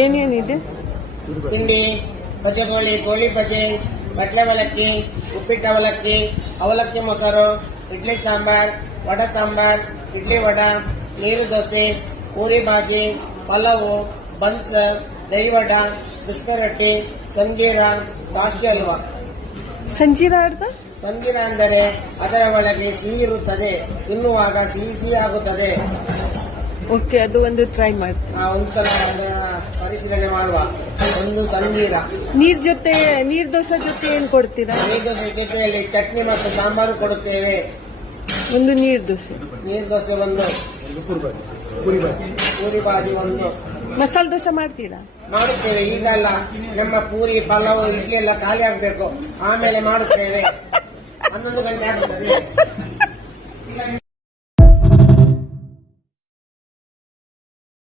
ಏನೇನಿದೆ? ತಿಂಡಿ, ಬಜೆಗೋಳಿ, ಗೋಳಿ ಬಜೆ, ಬಟ್ಲೆ ಅವಲಕ್ಕಿ, ಉಪ್ಪಿಟ್ಟು ಅವಲಕ್ಕಿ, ಅವಲಕ್ಕಿ ಮೊಸರು, ಇಡ್ಲಿ ಸಾಂಬಾರ್, ವಡ ಸಾಂಬಾರ್, ಇಡ್ಲಿ ವಡ, ನೀರು ದೋಸೆ, ಪೂರಿ ಬಾಜಿ, ಪಲಾವು, ಬನ್ಸ್, ದಹಿ ವಡ, ಬಿಸ್ಕೆಟ್ ರೊಟ್ಟಿ, ಸಂಜೀರ, ದ್ರಾಕ್ಷಿ ಹಲ್ವಾ. ಸಂಜೀರ ಅರ್ಥ? ಸಂಜೀರ ಅಂದರೆ ಅದರ ಒಳಗೆ ಸಿಹಿ ಇರುತ್ತದೆ, ತಿನ್ನುವಾಗ ಸಿಹಿ ಆಗುತ್ತದೆ. ಓಕೆ, ಅದು ಒಂದು ಟ್ರೈ ಮಾಡ್ತೀನಿ. ಒಂದ್ಸಲ ಪರಿಶೀಲನೆ ಮಾಡುವ. ಒಂದು ಸಂಜೀರ. ನೀರ್ ದೋಸೆ ಜೊತೆ ಏನ್ ಕೊಡ್ತೀರಾ? ನೀರು ದೋಸೆ ಜೊತೆಯಲ್ಲಿ ಚಟ್ನಿ ಮತ್ತು ಸಾಂಬಾರು ಕೊಡುತ್ತೇವೆ. ಒಂದು ನೀರ್ ದೋಸೆ ಒಂದು, ಪೂರಿ ಬಾಜಿ ಒಂದು. ಮಸಾಲೆ ದೋಸೆ ಮಾಡ್ತೀರಾ? ಮಾಡುತ್ತೇವೆ. ಈಗಲ್ಲ, ನಮ್ಮ ಪೂರಿ ಪಲಾವ್ ಇಡ್ಲಿ ಎಲ್ಲ ಖಾಲಿ ಆಗ್ಬೇಕು, ಆಮೇಲೆ ಮಾಡುತ್ತೇವೆ. 11 ಗಂಟೆ ಆಗುತ್ತದೆ.